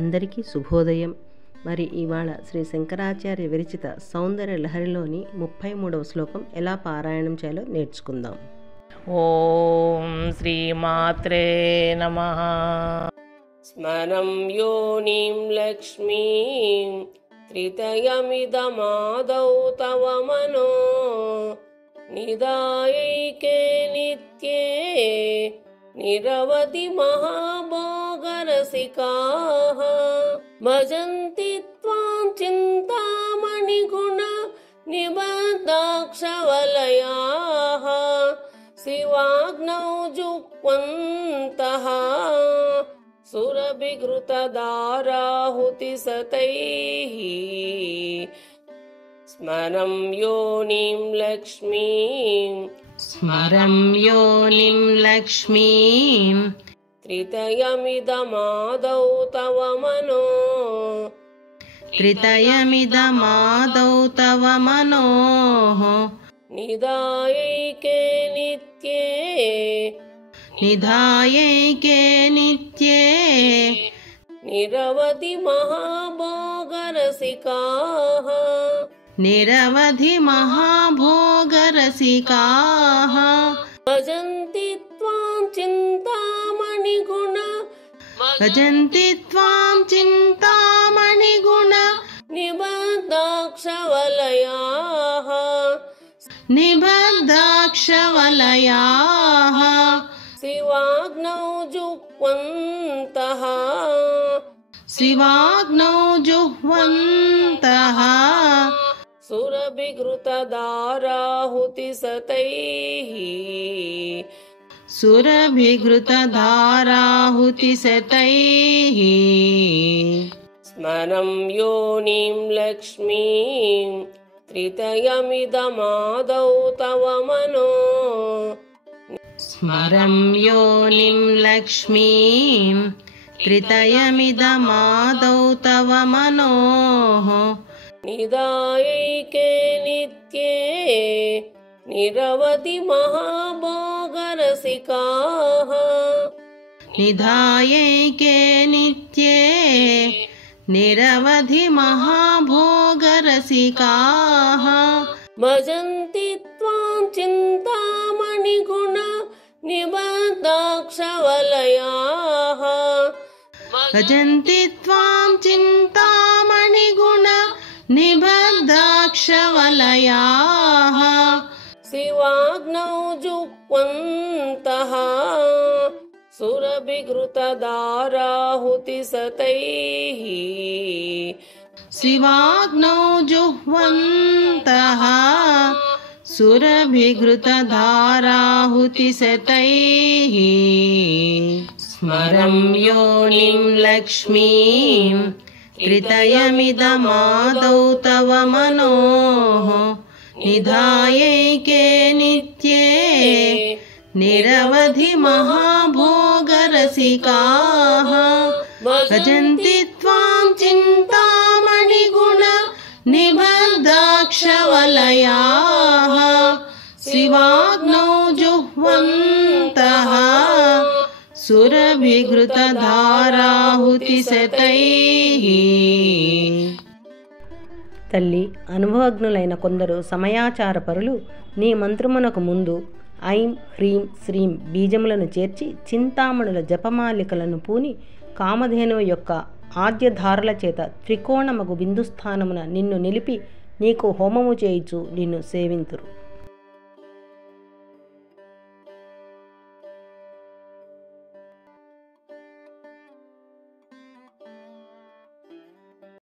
అందరికీ శుభోదయం. మరి ఇవాళ శ్రీ శంకరాచార్య విరచిత సౌందర్య లహరిలోని 33వ శ్లోకం ఎలా పారాయణం చేయాలో నేర్చుకుందాం. ఓం శ్రీమాత్రే నమః. స్మరం యోనిం లక్ష్మీం త్రితయమిదమాదౌ తవ మనో నిదాయైకే నిత్యే నిరవధి మహాభోగరసికాః భజంతి త్వాం చింతామణిగుణ నిబద్ధాక్షవలయాః శివాగ్నౌ జుక్వంతః సురభిఘృతదారాహుతిసతైః స్మరం యోనిం లక్ష్మీం త్రితయమిదమాదౌ తవ మనో నిదాయైకే నిత్యే నిరవధి మహాభోగరసికాః భజంతి త్వాం చింతామణిగుణ నిబద్ధాక్షవలయాః శివాగ్నౌ జుహ్వంతః సురభిఘృతదారాహుతిసతైః స్మరం యోనిం లక్ష్మీం త్రితయమిదమాదౌ తవ మనో నిదాయైకే నిత్యే నిరవధి మహాభోగరసికాః భజంతి త్వాం చింతామణిగుణ నిబద్ధాక్షవలయాః శివాగ్నౌ జుక్వంతః సురభిఘృతదారాహుతిసతైః స్మరం యోనిం లక్ష్మీం త్రితయమిదమాదౌ తవ మనో నిదాయైకే నిత్యే నిరవధి మహాభోగరసికాః భజంతి త్వాం చింతామణిగుణ నిబద్ధాక్షవలయాః శివాగ్నౌ జుహ్వంతః సురభిఘృతదారాహుతిసతైః. తల్లి, అనుభవజ్ఞులైన కొందరు సమయాచార పరులు నీ మంత్రమునకు ముందు ఐం హ్రీం శ్రీం బీజములను చేర్చి చింతామణుల జపమాలికలను పూని కామధేనువు యొక్క ఆద్యధారల చేత త్రికోణమగు బిందుస్థానమున నిన్ను నిలిపి నీకు హోమము చేయుచు నిన్ను సేవింతురు.